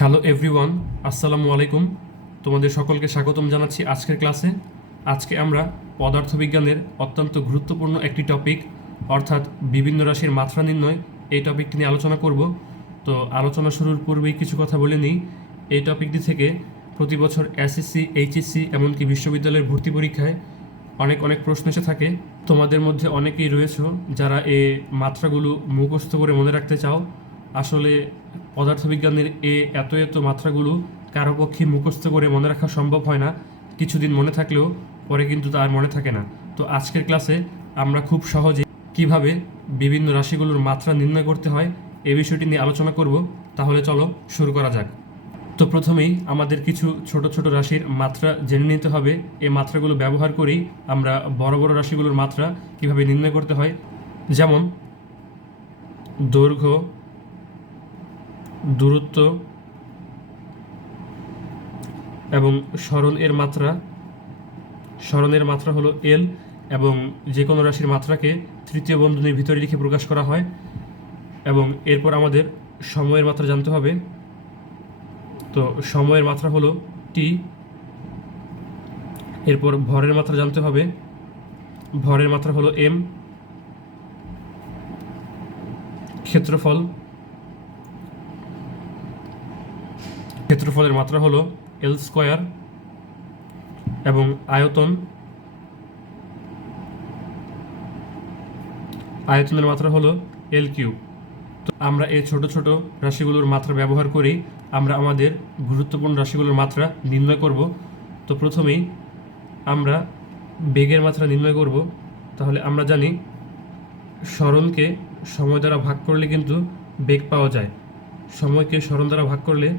Hello everyone, আসসালামু আলাইকুম। তোমাদের সকলকে স্বাগতম জানাচ্ছি আজকের ক্লাসে। আজকে আমরা পদার্থবিজ্ঞানের অত্যন্ত গুরুত্বপূর্ণ একটি টপিক অর্থাৎ বিভিন্ন রাশির মাত্রা নির্ণয় এই টপিকটি নিয়ে আলোচনা করব। তো আলোচনা শুরুর পূর্বেই কিছু কথা বলে নিই। এই টপিকটি থেকে প্রতি বছর এসএসসি, এইচএসসি এমনকি বিশ্ববিদ্যালয়ের ভর্তি পরীক্ষায় অনেক অনেক প্রশ্ন এসে থাকে। তোমাদের মধ্যে অনেকেই রয়েছে যারা এই মাত্রাগুলো মুখস্থ করে মনে রাখতে চাও। আসলে পদার্থবিজ্ঞানের এত এত মাত্রাগুলো কারো পক্ষে মুখস্থ করে মনে রাখা সম্ভব হয় না। কিছুদিন মনে থাকলেও পরে কিন্তু তার মনে থাকে না। তো আজকের ক্লাসে আমরা খুব সহজে কিভাবে বিভিন্ন রাশিগুলোর মাত্রা নির্ণয় করতে হয় এই বিষয়টি নিয়ে আলোচনা করব। তাহলে চলো শুরু করা যাক। তো প্রথমেই আমাদের কিছু ছোট ছোট রাশির মাত্রা জেনে নিতে হবে। এই মাত্রাগুলো ব্যবহার করেই আমরা বড় বড় রাশিগুলোর মাত্রা কিভাবে নির্ণয় করতে হয়, যেমন দৈর্ঘ্য, দূরত্ব এবং সরণের মাত্রা হলো এল, এবং যে কোনো রাশির মাত্রাকে তৃতীয় বন্ধনীর ভিতরে লিখে প্রকাশ করা হয়। এবং এরপর আমাদের সময়ের মাত্রা জানতে হবে। তো সময়ের মাত্রা হলো টি। এরপর ভরের মাত্রা জানতে হবে। ভরের মাত্রা হলো এম। ক্ষেত্রফলের মাত্রা হলো এল স্কোয়ার। এবং আয়তনের মাত্রা হলো এল কিউব। তো আমরা এই ছোট ছোট রাশিগুলোর মাত্রা ব্যবহার করেই আমরা আমাদের গুরুত্বপূর্ণ রাশিগুলোর মাত্রা নির্ণয় করব। তো প্রথমেই আমরা বেগের মাত্রা নির্ণয় করব। তাহলে আমরা জানি সরণকে সময় দ্বারা ভাগ করলে কিন্তু বেগ পাওয়া যায়। সময়কে সরণ দ্বারা ভাগ করলে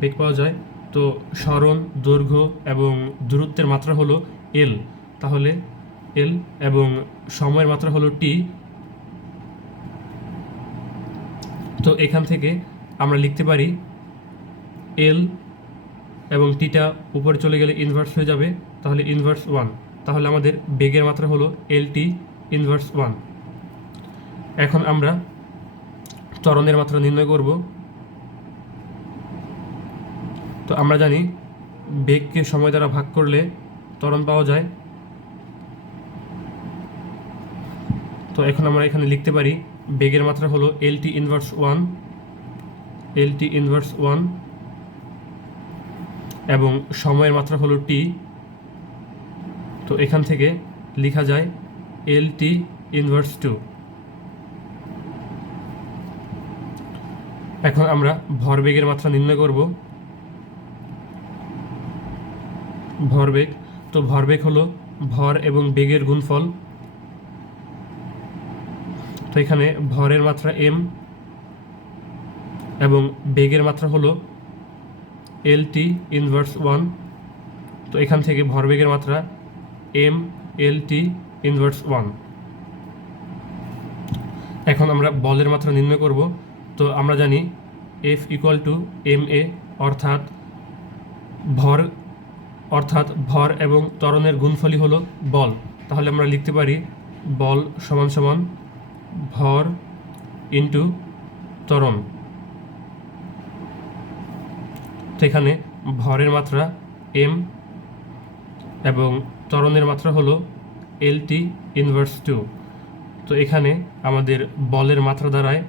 বেগ পাওয়া যায়। তো সরণ, দৈর্ঘ্য এবং দূরত্বের মাত্রা হলো এল। তাহলে এল এবং সময়ের মাত্রা হলো টি। তো এখান থেকে আমরা লিখতে পারি এল এবং টিটা উপরে চলে গেলে ইনভার্স হয়ে যাবে, তাহলে ইনভার্স 1। তাহলে আমাদের বেগের মাত্রা হলো এল টি ইনভার্স 1। এখন আমরা ত্বরণের মাত্রা নির্ণয় করব। তো আমরা জানি বেগকে সময় দ্বারা ভাগ করলে ত্বরণ পাওয়া যায়। তো এখন আমরা এখানে লিখতে পারি বেগের মাত্রা হলো এল টি ইনভার্স 1 এবং সময়ের মাত্রা হলো টি। তো এখান থেকে লেখা যায় এল টি ইনভার্স 2। এখন আমরা ভরবেগের মাত্রা নির্ণয় করব। ভরবেগ, তো ভরবেগ হলো ভর এবং বেগের গুণফল। তো এখানে ভরের মাত্রা এম এবং বেগের মাত্রা হলো এল টি ইনভার্স 1। তো এখান থেকে ভরবেগের মাত্রা এম এল টি ইনভার্স 1। এখন আমরা বলের মাত্রা নির্ণয় করব। তো আমরা জানি F equal to M A, অর্থাৎ ভর এবং ত্বরণের গুণফলই হলো বল। তাহলে আমরা লিখতে পারি বল সমান সমান ভর ইন্টু ত্বরণ। তো এখানে ভরের মাত্রা এম এবং ত্বরণের মাত্রা হলো এল টি ইনভার্স 2। তো এখানে আমাদের বলের মাত্রা দাঁড়ায়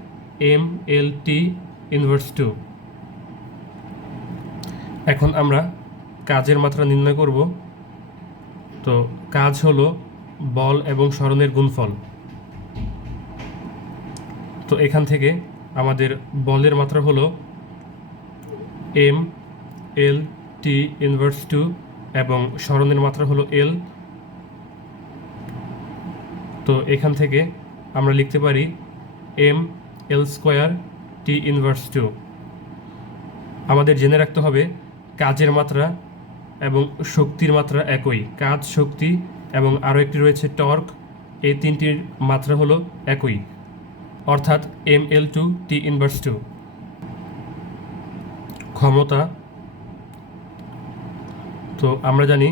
এম এল টি ইনভার্স 2। এখন আমরা কাজের মাত্রা নির্ণয় করব। তো কাজ হলো বল এবং সরণের গুণফল। তো এখান থেকে আমাদের বলের মাত্রা হলো এম এল টি ইনভার্স 2 এবং সরণের মাত্রা হলো এল। তো এখান থেকে আমরা লিখতে পারি M L square T inverse 2। আমাদের জেনে রাখতে হবে কাজের মাত্রা এবং শক্তির মাত্রা একই। কাজ, শক্তি এবং আরও একটি রয়েছে টর্ক, এই তিনটির মাত্রা হলো একই, অর্থাৎ M L two T inverse 2। ক্ষমতা, তো আমরা জানি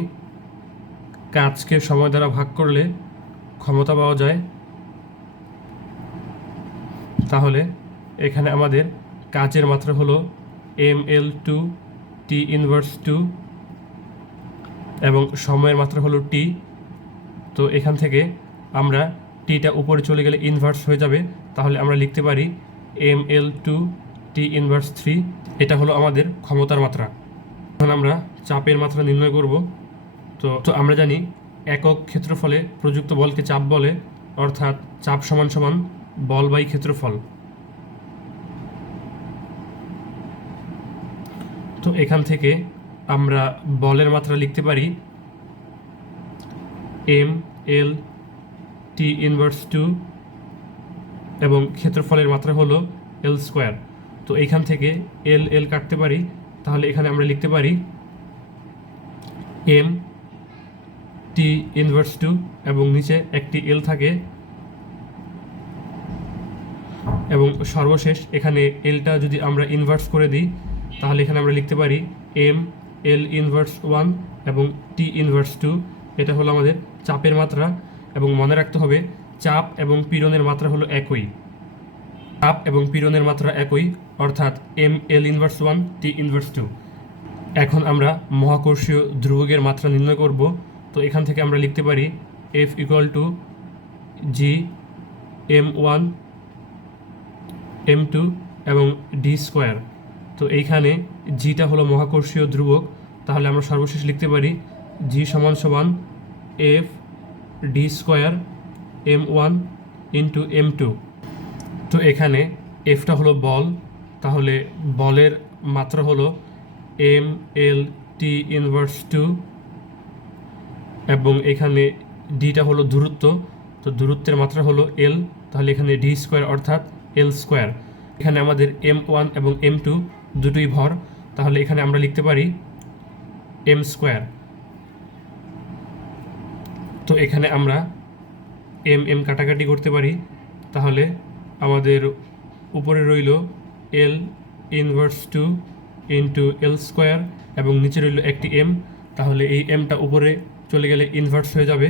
কাজকে সময় দ্বারা ভাগ করলে ক্ষমতা পাওয়া যায়। তাহলে এখানে আমাদের কাজের মাত্রা হলো ml2 টি ইনভার্স 2 এবং সময়ের মাত্রা হলো টি। তো এখান থেকে আমরা টিটা উপরে চলে গেলে ইনভার্স হয়ে যাবে, তাহলে আমরা লিখতে পারি ml2 টি ইনভার্স 3। এটা হলো আমাদের ক্ষমতার মাত্রা। এখন আমরা চাপের মাত্রা নির্ণয় করব। তো আমরা জানি একক ক্ষেত্রফলে প্রযুক্ত বলকে চাপ বলে, অর্থাৎ চাপ সমান সমান বল বাই ক্ষেত্রফল। তো এখান থেকে আমরা বলের মাত্রা লিখতে পারি ml টি ইনভার্স 2 এবং ক্ষেত্রফলের মাত্রা হলো এল স্কোয়ার। তো এইখান থেকে এল এল কাটতে পারি, তাহলে এখানে আমরা লিখতে পারি এম টি ইনভার্স 2 এবং নিচে একটি এল থাকে, এবং সর্বশেষ এখানে এলটা যদি আমরা ইনভার্স করে দিই তাহলে এখানে আমরা লিখতে পারি এম এল ইনভার্স 1 এবং টি ইনভার্স 2। এটা হলো আমাদের চাপের মাত্রা, এবং মনে রাখতে হবে চাপ এবং পীড়নের মাত্রা হলো একই। চাপ এবং পীড়নের মাত্রা একই, অর্থাৎ M L inverse 1 T inverse 2। এখন আমরা মহাকর্ষীয় ধ্রুবকের মাত্রা নির্ণয় করব। তো এখান থেকে আমরা লিখতে পারি F equal to G m1 m2 এবং ডি স্কোয়ার। তো এইখানে জিটা হলো মহাকর্ষীয় ধ্রুবক, তাহলে আমরা সর্বশেষ লিখতে পারি জি সমান সমান F D square m1 into m2। তো এখানে এফটা হলো বল, তাহলে বলের মাত্রা হলো এম এল টি ইনভার্স 2 এবং এখানে ডিটা হলো দূরত্ব, তো দূরত্বের মাত্রা হলো এল, তাহলে এখানে ডি স্কোয়ার অর্থাৎ এল স্কোয়ার। এখানে আমাদের m1 এবং m2 দুটোই ভর, তাহলে এখানে আমরা লিখতে পারি এম স্কোয়ার। তো এখানে আমরা এম এম কাটাকাটি করতে পারি, তাহলে আমাদের উপরে রইল এল ইনভার্স 2 ইন্টু এল স্কোয়ার এবং নিচে রইল একটি এম, তাহলে এই এমটা উপরে চলে গেলে ইনভার্স হয়ে যাবে,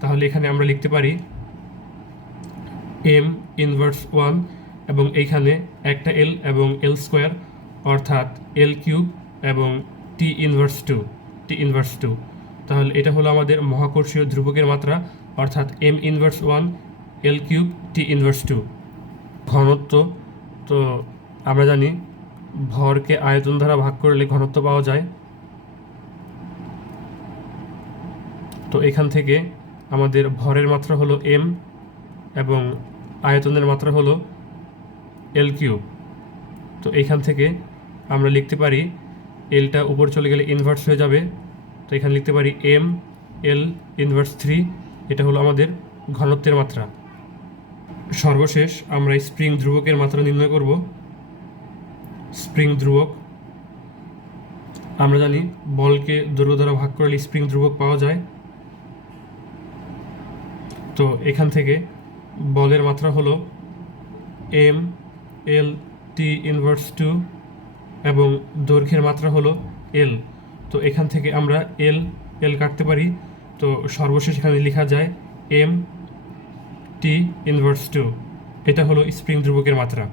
তাহলে এখানে আমরা লিখতে পারি এম ইনভার্স 1 এবং এইখানে একটা এল এবং এল স্কোয়ার অর্থাৎ এল কিউব এবং টি ইনভার্স 2। তাহলে এটা হলো আমাদের মহাকর্ষীয় ধ্রুবকের মাত্রা, অর্থাৎ এম ইনভার্স 1 এল কিউব টি ইনভার্স 2। ঘনত্ব, তো আমরা জানি ভরকে আয়তন দ্বারা ভাগ করলে ঘনত্ব পাওয়া যায়। তো এখান থেকে আমাদের ভরের মাত্রা হলো এম এবং আয়তনের মাত্রা হলো এল কিউব। তো এইখান থেকে আমরা লিখতে পারি এলটা উপর চলে গেলে ইনভার্স হয়ে যাবে, তো এখানে লিখতে পারি এম এল ইনভার্স 3। এটা হলো আমাদের ঘনত্বের মাত্রা। সর্বশেষ আমরা স্প্রিং ধ্রুবকের মাত্রা নির্ণয় করব। স্প্রিং ধ্রুবক, আমরা জানি বলকে দৈর্ঘ্য দ্বারা ভাগ করলে স্প্রিং ধ্রুবক পাওয়া যায়। তো এখান থেকে বলের মাত্রা হলো এম এল টি ইনভার্স 2 এবং দৈর্ঘ্যের মাত্রা হলো এল। তো এখান থেকে আমরা এল এল কাটতে পারি, তো সর্বশেষ এখানে লেখা যায় এম টি ইনভার্স 2। এটা হলো স্প্রিং ধ্রুবকের মাত্রা।